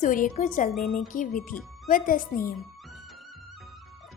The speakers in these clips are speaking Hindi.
सूर्य को जल देने की विधि व 10 नियम।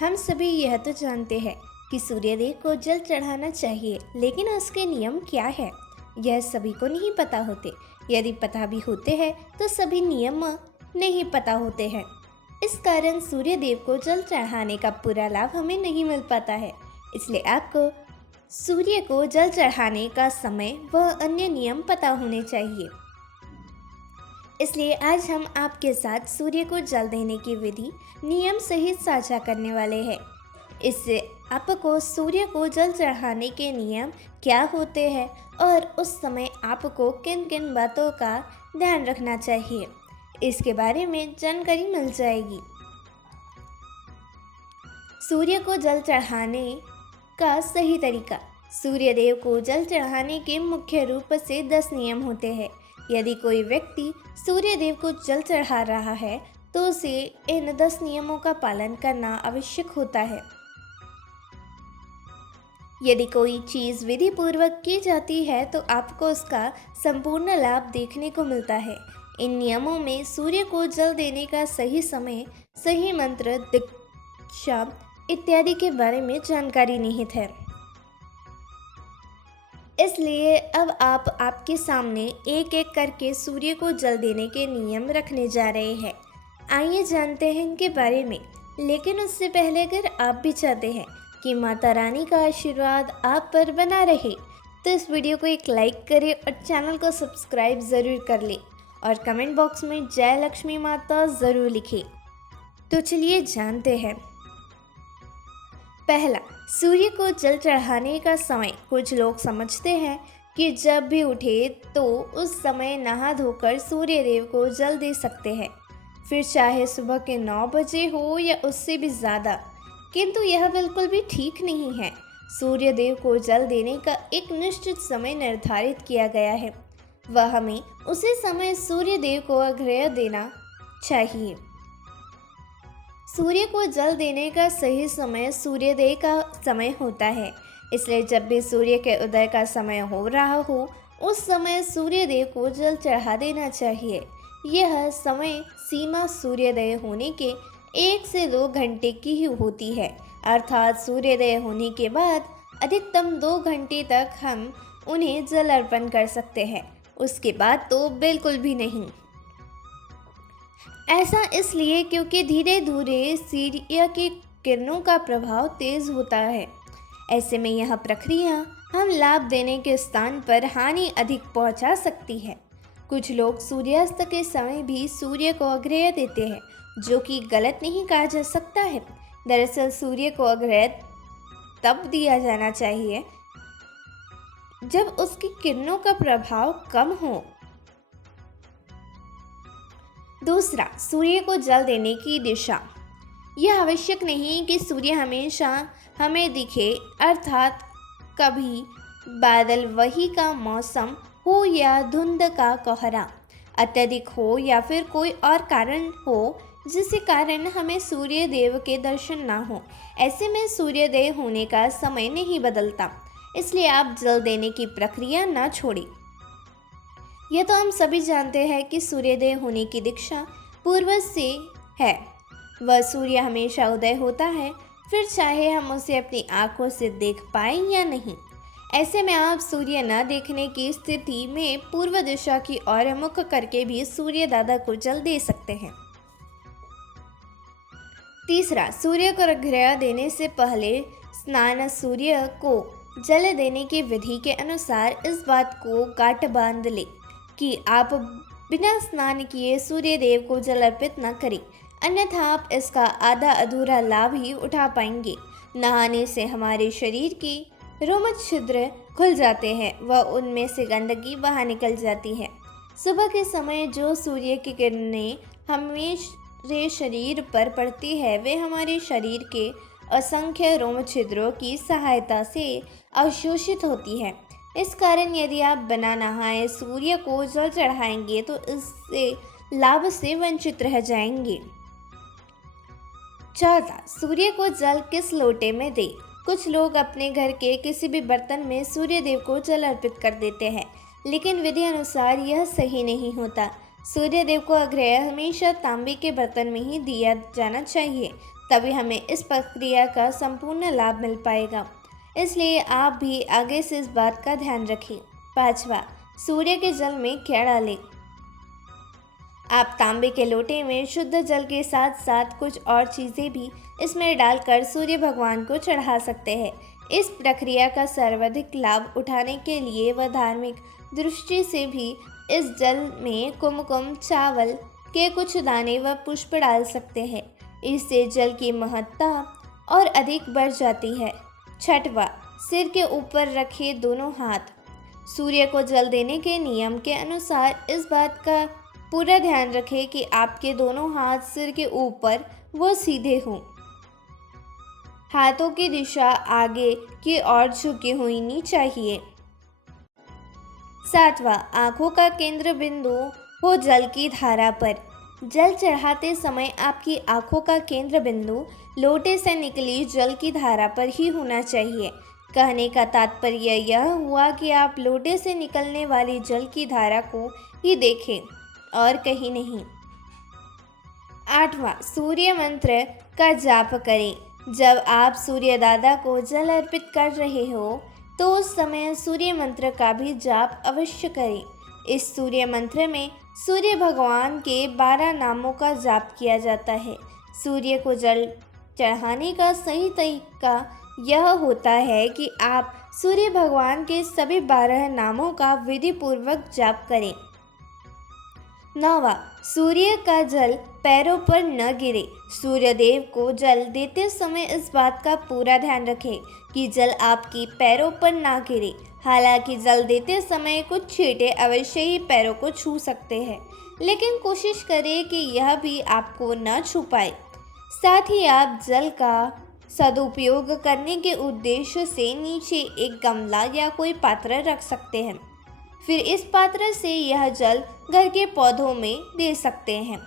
हम सभी यह तो जानते हैं कि सूर्यदेव को जल चढ़ाना चाहिए, लेकिन उसके नियम क्या है यह सभी को नहीं पता होते। यदि पता भी होते हैं तो सभी नियम नहीं पता होते हैं। इस कारण सूर्यदेव को जल चढ़ाने का पूरा लाभ हमें नहीं मिल पाता है। इसलिए आपको सूर्य को जल चढ़ाने का समय व अन्य नियम पता होने चाहिए। इसलिए आज हम आपके साथ सूर्य को जल देने की विधि नियम सहित साझा करने वाले हैं। इससे आपको सूर्य को जल चढ़ाने के नियम क्या होते हैं और उस समय आपको किन किन बातों का ध्यान रखना चाहिए, इसके बारे में जानकारी मिल जाएगी। सूर्य को जल चढ़ाने का सही तरीका। सूर्यदेव को जल चढ़ाने के मुख्य रूप से 10 नियम होते हैं। यदि कोई व्यक्ति सूर्यदेव को जल चढ़ा रहा है तो उसे इन 10 नियमों का पालन करना आवश्यक होता है। यदि कोई चीज़ विधि पूर्वक की जाती है तो आपको उसका संपूर्ण लाभ देखने को मिलता है। इन नियमों में सूर्य को जल देने का सही समय, सही मंत्र, दीक्षा इत्यादि के बारे में जानकारी निहित है। इसलिए अब आपके सामने एक एक करके सूर्य को जल देने के नियम रखने जा रहे हैं। आइए जानते हैं इनके बारे में। लेकिन उससे पहले अगर आप भी चाहते हैं कि माता रानी का आशीर्वाद आप पर बना रहे तो इस वीडियो को एक लाइक करें और चैनल को सब्सक्राइब ज़रूर कर लें और कमेंट बॉक्स में जय लक्ष्मी माता ज़रूर लिखें। तो चलिए जानते हैं। पहला, सूर्य को जल चढ़ाने का समय। कुछ लोग समझते हैं कि जब भी उठे तो उस समय नहा धोकर सूर्यदेव को जल दे सकते हैं, फिर चाहे सुबह के 9 बजे हो या उससे भी ज़्यादा। किंतु यह बिल्कुल भी ठीक नहीं है। सूर्यदेव को जल देने का एक निश्चित समय निर्धारित किया गया है, वह हमें उसी समय सूर्यदेव को अर्घ्य देना चाहिए। सूर्य को जल देने का सही समय सूर्योदय का समय होता है। इसलिए जब भी सूर्य के उदय का समय हो रहा हो उस समय सूर्यदेव को जल चढ़ा देना चाहिए। यह समय सीमा सूर्योदय होने के 1 से 2 घंटे की ही होती है, अर्थात सूर्योदय होने के बाद अधिकतम 2 घंटे तक हम उन्हें जल अर्पण कर सकते हैं, उसके बाद तो बिल्कुल भी नहीं। ऐसा इसलिए क्योंकि धीरे धीरे सूर्य की किरणों का प्रभाव तेज होता है। ऐसे में यह प्रक्रिया हम लाभ देने के स्थान पर हानि अधिक पहुंचा सकती है। कुछ लोग सूर्यास्त के समय भी सूर्य को अर्घ्य देते हैं, जो कि गलत नहीं कहा जा सकता है। दरअसल सूर्य को अर्घ्य तब दिया जाना चाहिए जब उसकी किरणों का प्रभाव कम हो। दूसरा, सूर्य को जल देने की दिशा। यह आवश्यक नहीं कि सूर्य हमेशा हमें दिखे, अर्थात कभी बादल वही का मौसम हो या धुंध का कोहरा अत्यधिक हो या फिर कोई और कारण हो जिसके कारण हमें सूर्य देव के दर्शन ना हो। ऐसे में सूर्योदय होने का समय नहीं बदलता, इसलिए आप जल देने की प्रक्रिया ना छोड़ें। यह तो हम सभी जानते हैं कि सूर्योदय होने की दीक्षा पूर्वज से है। वह सूर्य हमेशा उदय होता है, फिर चाहे हम उसे अपनी आंखों से देख पाएं या नहीं। ऐसे में आप सूर्य न देखने की स्थिति में पूर्व दिशा की ओर मुख करके भी सूर्य दादा को जल दे सकते हैं। तीसरा, सूर्य को अर्घ्य देने से पहले स्नान। सूर्य को जल देने की विधि के अनुसार इस बात को गांठ बांध ले कि आप बिना स्नान किए सूर्य देव को जल अर्पित न करें, अन्यथा आप इसका आधा अधूरा लाभ ही उठा पाएंगे। नहाने से हमारे शरीर के रोम छिद्र खुल जाते हैं व उनमें से गंदगी बाहर निकल जाती है। सुबह के समय जो सूर्य की किरणें हमारे शरीर पर पड़ती है वे हमारे शरीर के असंख्य रोम छिद्रों की सहायता से अवशोषित होती है। इस कारण यदि आप बिना नहाए सूर्य को जल चढ़ाएंगे तो इससे लाभ से वंचित रह जाएंगे। चौथा, सूर्य को जल किस लोटे में दे। कुछ लोग अपने घर के किसी भी बर्तन में सूर्य देव को जल अर्पित कर देते हैं, लेकिन विधि अनुसार यह सही नहीं होता। सूर्य देव को अर्घ्य हमेशा तांबे के बर्तन में ही दिया जाना चाहिए, तभी हमें इस प्रक्रिया का संपूर्ण लाभ मिल पाएगा। इसलिए आप भी आगे से इस बात का ध्यान रखें। 5वां, सूर्य के जल में क्या डालें। आप तांबे के लोटे में शुद्ध जल के साथ साथ कुछ और चीज़ें भी इसमें डालकर सूर्य भगवान को चढ़ा सकते हैं। इस प्रक्रिया का सर्वाधिक लाभ उठाने के लिए व धार्मिक दृष्टि से भी इस जल में कुमकुम, चावल के कुछ दाने व पुष्प डाल सकते हैं। इससे जल की महत्ता और अधिक बढ़ जाती है। 6वां, सिर के ऊपर रखे दोनों हाथ। सूर्य को जल देने के नियम के अनुसार इस बात का पूरा ध्यान रखें कि आपके दोनों हाथ सिर के ऊपर व सीधे हों। हाथों की दिशा आगे की ओर झुकी होनी चाहिए। 7वां, आंखों का केंद्र बिंदु हो जल की धारा पर। जल चढ़ाते समय आपकी आंखों का केंद्र बिंदु लोटे से निकली जल की धारा पर ही होना चाहिए। कहने का तात्पर्य यह हुआ कि आप लोटे से निकलने वाली जल की धारा को ही देखें और कहीं नहीं। 8वां, सूर्य मंत्र का जाप करें। जब आप सूर्य दादा को जल अर्पित कर रहे हो तो उस समय सूर्य मंत्र का भी जाप अवश्य करें। इस सूर्य मंत्र में सूर्य भगवान के 12 नामों का जाप किया जाता है। सूर्य को जल चढ़ाने का सही तरीका यह होता है कि आप सूर्य भगवान के सभी 12 नामों का विधि पूर्वक जाप करें। 9वां, सूर्य का जल पैरों पर न गिरे। सूर्य देव को जल देते समय इस बात का पूरा ध्यान रखें कि जल आपकी पैरों पर ना गिरे। हालांकि जल देते समय कुछ छींटे अवश्य ही पैरों को छू सकते हैं, लेकिन कोशिश करें कि यह भी आपको न छू पाए। साथ ही आप जल का सदुपयोग करने के उद्देश्य से नीचे एक गमला या कोई पात्र रख सकते हैं। फिर इस पात्र से यह जल घर के पौधों में दे सकते हैं।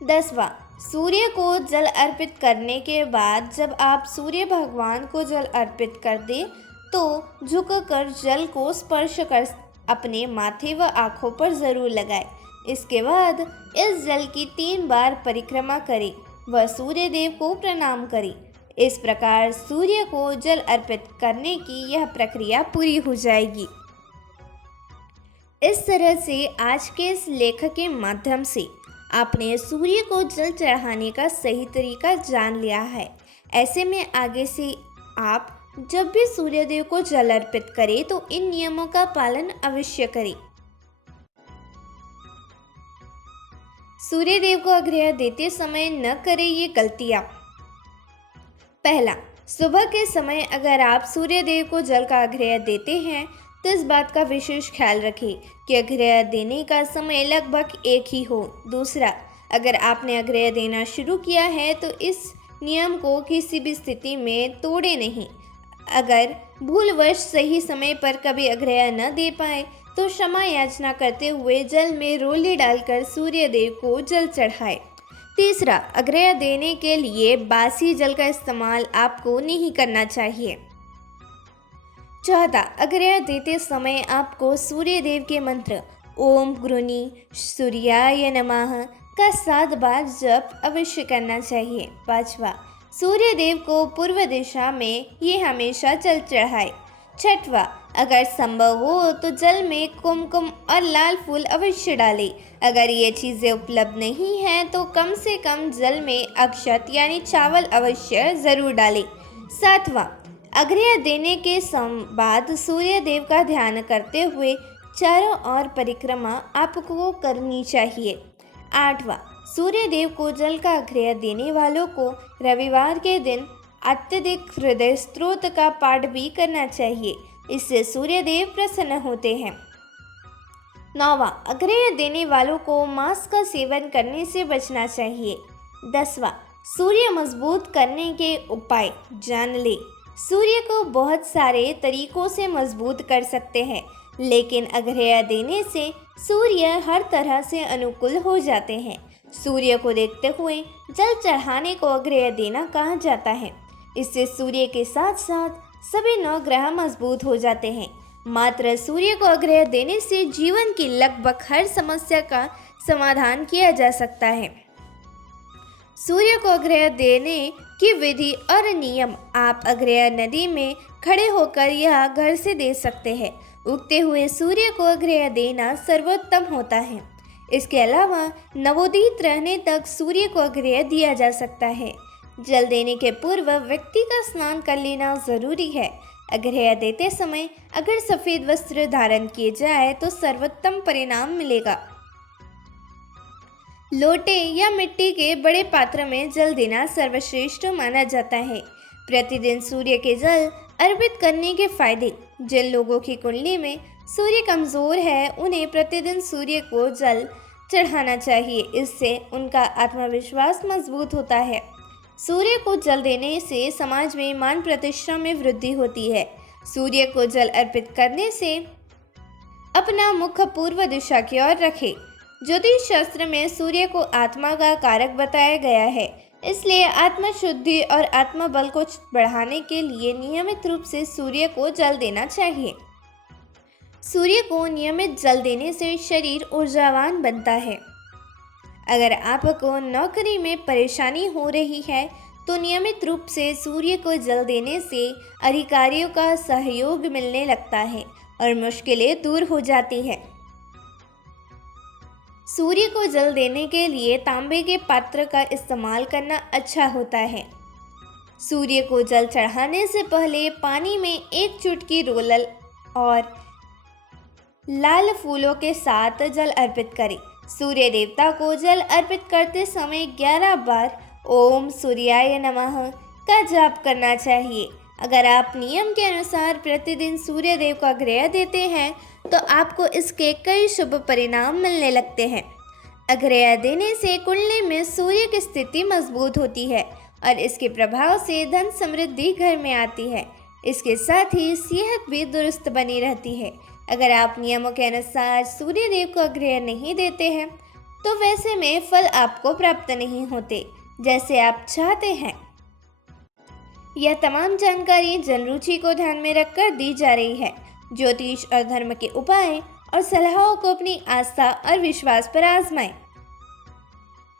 10वां, सूर्य को जल अर्पित करने के बाद जब आप सूर्य भगवान को जल अर्पित कर दें तो झुककर जल को स्पर्श कर अपने माथे व आँखों पर ज़रूर लगाएं। इसके बाद इस जल की 3 बार परिक्रमा करें व सूर्य देव को प्रणाम करें। इस प्रकार सूर्य को जल अर्पित करने की यह प्रक्रिया पूरी हो जाएगी। इस तरह से आज के इस लेख के माध्यम से आपने सूर्य को जल चढ़ाने का सही तरीका जान लिया है। ऐसे में आगे से आप जब भी सूर्य देव को जल अर्पित करें तो इन नियमों का पालन अवश्य करें। सूर्य देव को अर्घ्य देते समय न करें ये गलतियाँ। पहला, सुबह के समय अगर आप सूर्य देव को जल का अर्घ्य देते हैं तो इस बात का विशेष ख्याल रखें कि अर्घ्य देने का समय लगभग एक ही हो। दूसरा, अगर आपने अर्घ्य देना शुरू किया है तो इस नियम को किसी भी स्थिति में तोड़े नहीं। अगर भूलवश सही समय पर कभी अर्घ्य न दे पाए तो क्षमा याचना करते हुए जल में रोली डालकर सूर्य देव को जल चढ़ाए। तीसरा, अर्घ्य देने के लिए बासी जल का इस्तेमाल आपको नहीं करना चाहिए। चौथा, अर्घ्य देते समय आपको सूर्य देव के मंत्र ओम गृणी सूर्याय नमः का 7 बार जप अवश्य करना चाहिए। 5वां, सूर्य देव को पूर्व दिशा में ये हमेशा जल चढ़ाए। 6वां, अगर संभव हो तो जल में कुमकुम और लाल फूल अवश्य डालें। अगर ये चीज़ें उपलब्ध नहीं हैं तो कम से कम जल में अक्षत यानी चावल अवश्य ज़रूर डालें। 7वां, अर्घ्य देने के बाद सूर्य देव का ध्यान करते हुए चारों ओर परिक्रमा आपको करनी चाहिए। 8वां, सूर्य देव को जल का अर्घ्य देने वालों को रविवार के दिन अत्यधिक हृदय स्तोत्र का पाठ भी करना चाहिए। इससे सूर्य देव प्रसन्न होते हैं। 9वां, अर्घ्य देने वालों को मांस का सेवन करने से बचना चाहिए। 10वां, सूर्य मजबूत करने के उपाय जान ले। सूर्य को बहुत सारे तरीकों से मजबूत कर सकते हैं, लेकिन अर्घ्य देने से सूर्य हर तरह से अनुकूल हो जाते हैं। सूर्य को देखते हुए जल चढ़ाने को अर्घ्य देना कहा जाता है। इससे सूर्य के साथ साथ सभी 9 ग्रह मजबूत हो जाते हैं। मात्र सूर्य को अर्घ्य देने से जीवन की लगभग हर समस्या का समाधान किया जा सकता है। सूर्य को अर्घ्य देने की विधि और नियम। आप अर्घ्य नदी में खड़े होकर या घर से दे सकते हैं। उगते हुए सूर्य को अर्घ्य देना सर्वोत्तम होता है। इसके अलावा नवोदित रहने तक सूर्य को अर्घ्य दिया जा सकता है। जल देने के पूर्व व्यक्ति का स्नान कर लेना जरूरी है। अर्घ्य देते समय अगर सफेद वस्त्र धारण किए जाए तो सर्वोत्तम परिणाम मिलेगा। लोटे या मिट्टी के बड़े पात्र में जल देना सर्वश्रेष्ठ माना जाता है। प्रतिदिन सूर्य के जल अर्पित करने के फायदे। जिन लोगों की कुंडली में सूर्य कमजोर है उन्हें प्रतिदिन सूर्य को जल चढ़ाना चाहिए। इससे उनका आत्मविश्वास मजबूत होता है। सूर्य को जल देने से समाज में मान प्रतिष्ठा में वृद्धि होती है। सूर्य को जल अर्पित करने से अपना मुख पूर्व दिशा की ओर रखें। ज्योतिष शास्त्र में सूर्य को आत्मा का कारक बताया गया है, इसलिए आत्मा शुद्धि और आत्मा बल को बढ़ाने के लिए नियमित रूप से सूर्य को जल देना चाहिए। सूर्य को नियमित जल देने से शरीर ऊर्जावान बनता है। अगर आपको नौकरी में परेशानी हो रही है तो नियमित रूप से सूर्य को जल देने से अधिकारियों का सहयोग मिलने लगता है और मुश्किलें दूर हो जाती हैं। सूर्य को जल देने के लिए तांबे के पात्र का इस्तेमाल करना अच्छा होता है। सूर्य को जल चढ़ाने से पहले पानी में 1 चुटकी रोलल और लाल फूलों के साथ जल अर्पित करें। सूर्य देवता को जल अर्पित करते समय 11 बार ओम सूर्याय नमः का जाप करना चाहिए। अगर आप नियम के अनुसार प्रतिदिन सूर्य देव को अर्घ्य देते हैं तो आपको इसके कई शुभ परिणाम मिलने लगते हैं। अर्घ्य देने से कुंडली में सूर्य की स्थिति मजबूत होती है और इसके प्रभाव से धन समृद्धि घर में आती है। इसके साथ ही सेहत भी दुरुस्त बनी रहती है। अगर आप नियमों के अनुसार सूर्य देव को अर्घ्य नहीं देते हैं तो वैसे में फल आपको प्राप्त नहीं होते जैसे आप चाहते हैं। यह तमाम जानकारी जनरुचि को ध्यान में रखकर दी जा रही है। ज्योतिष और धर्म के उपाय और सलाहों को अपनी आस्था और विश्वास पर आजमाएं।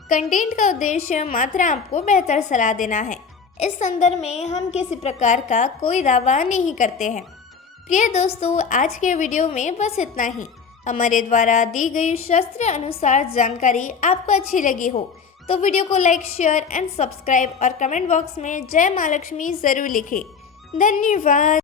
कंटेंट का उद्देश्य मात्र आपको बेहतर सलाह देना है। इस संदर्भ में हम किसी प्रकार का कोई दावा नहीं करते हैं। प्रिय दोस्तों, आज के वीडियो में बस इतना ही। हमारे द्वारा दी गई शास्त्र अनुसार जानकारी आपको अच्छी लगी हो तो वीडियो को लाइक, शेयर एंड सब्सक्राइब और कमेंट बॉक्स में जय माँ लक्ष्मी जरूर लिखें। धन्यवाद।